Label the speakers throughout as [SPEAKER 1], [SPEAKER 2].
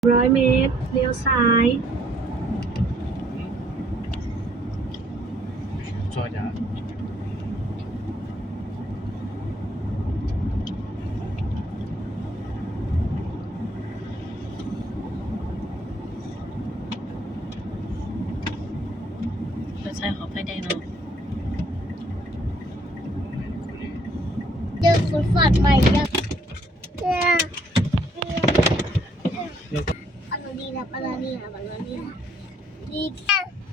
[SPEAKER 1] 100 เมตรเลี้ยวซ้าย
[SPEAKER 2] 说一下。
[SPEAKER 3] เราใช้ขอไฟแดงเนาะ
[SPEAKER 4] เจอคนฝันใหม่ยังอันนี้นะอันนี้นะอันนี้นะดีแค่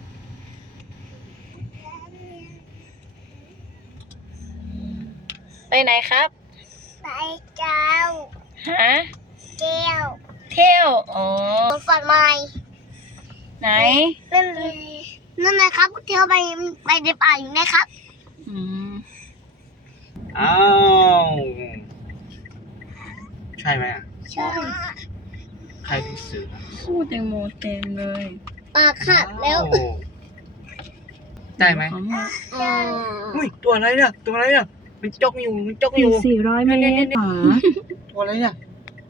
[SPEAKER 3] ไปไหนครับ
[SPEAKER 4] ไปเจ้า
[SPEAKER 3] ฮะ
[SPEAKER 4] เจ้า
[SPEAKER 3] เที่ยว อ๋อ
[SPEAKER 4] คนฝันใหม่
[SPEAKER 3] ไหน
[SPEAKER 4] นั่นนะครับเที่ยวไปในป่าอยู่นะครับ
[SPEAKER 3] อืม
[SPEAKER 2] อ้าวใช่ไหมอ่ะ
[SPEAKER 4] ใช่
[SPEAKER 2] ใครเป็นเสือ
[SPEAKER 3] สู้แตงโมเต็มเลย
[SPEAKER 4] ปากขาดแล้ว
[SPEAKER 2] โอ้ได้ไหม
[SPEAKER 3] ของหมด
[SPEAKER 2] อุ้ยตัวอะไรเนี่ยตัวอะไรเนี่ยมันจกอยู่มันจกอ
[SPEAKER 1] อี
[SPEAKER 2] ยู่
[SPEAKER 1] ก 400 เมตรขวา
[SPEAKER 2] ตัวอะไรเนี่ย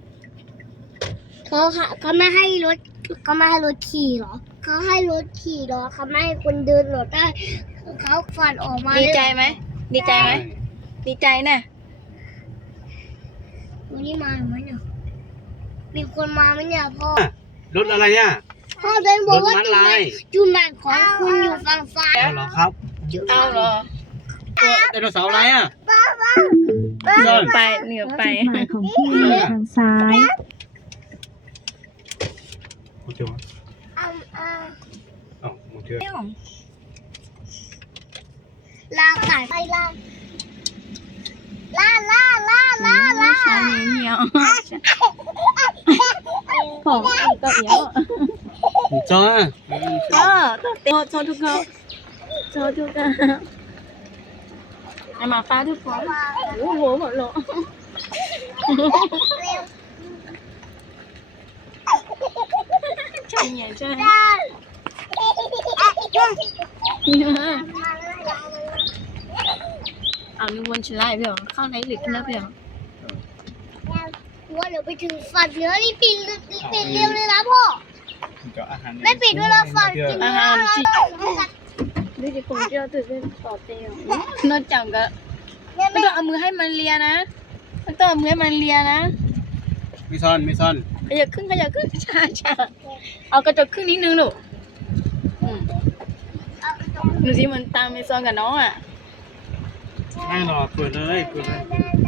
[SPEAKER 4] เขาไม่ให้รถขี่เหรอเขาให้รถขี่เหรอเขาไม่ให้คนเดินเหรอได้เขาฝันออกมา
[SPEAKER 3] ดีใจไหม ดีใจไหม ดีใจน่ะ
[SPEAKER 4] วันนี้มาไหมเนี่ยมีคนมาไหมเนี่ยพ่อ
[SPEAKER 2] รถอะไรเนี่ย
[SPEAKER 4] พ่อเดินบอกว่าร
[SPEAKER 2] ถมัดลาย
[SPEAKER 4] จุดหมายของคุณอยู่ฝั่งซ้าย
[SPEAKER 2] เอาเหรอครับ
[SPEAKER 3] เอาเหรอ
[SPEAKER 2] ตัวไดโนเสาร์อะไรอ่ะ
[SPEAKER 3] เหนือไปเหนือไป
[SPEAKER 1] จุดหมายของพี่อยู่ทางซ้าย
[SPEAKER 2] โอ้เจ้าอ้าวโอเค
[SPEAKER 4] ลาไก่ไปลา
[SPEAKER 3] ชาเหนียวของอีกก็เยอะ
[SPEAKER 2] 你จ้า
[SPEAKER 3] ตัวเต็มโชว์ทุกคนโชว์ทุกคนไอหมาป้าทุกคนโอ้โหหมดเลยใช่เนี่ยใช่เอามีวนชิไล่เปล่าเข้าไหนหรือกันแล้วเปล่า
[SPEAKER 4] ว่าเดี๋ยวไปถึงฝันเนื้อนี่ปิดเร็วเลยนะพ่อไม่ปิดด้วยเราฝันกิน
[SPEAKER 3] อา
[SPEAKER 4] เนื้
[SPEAKER 3] หาร
[SPEAKER 4] อ
[SPEAKER 3] จีดูดิผมเจอตื่นเต้นต่อเตียงนอกจากก็ไม่ต้องเอามือให้มันเลียนะไม่ต้องเอามือให้มันเลียนะ
[SPEAKER 2] ไม่ซ่อนไม่ซ่อน
[SPEAKER 3] ขยับขึ้นช้าช้าเอากระจกขึ้นนิดนึงลูกดูสิมันตามไปซ้อนกับน้องอ่ะ
[SPEAKER 2] ไม่หรอกเปิดเลยเปิดเลย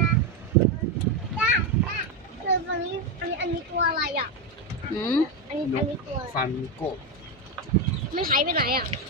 [SPEAKER 4] คือตอนนี้อันนี้ตัวอะไรอ่ะ
[SPEAKER 3] อืม
[SPEAKER 4] อันนี้ตัวอะไร
[SPEAKER 2] ฟันโก้
[SPEAKER 4] ไม่หายไปไหนอ่ะ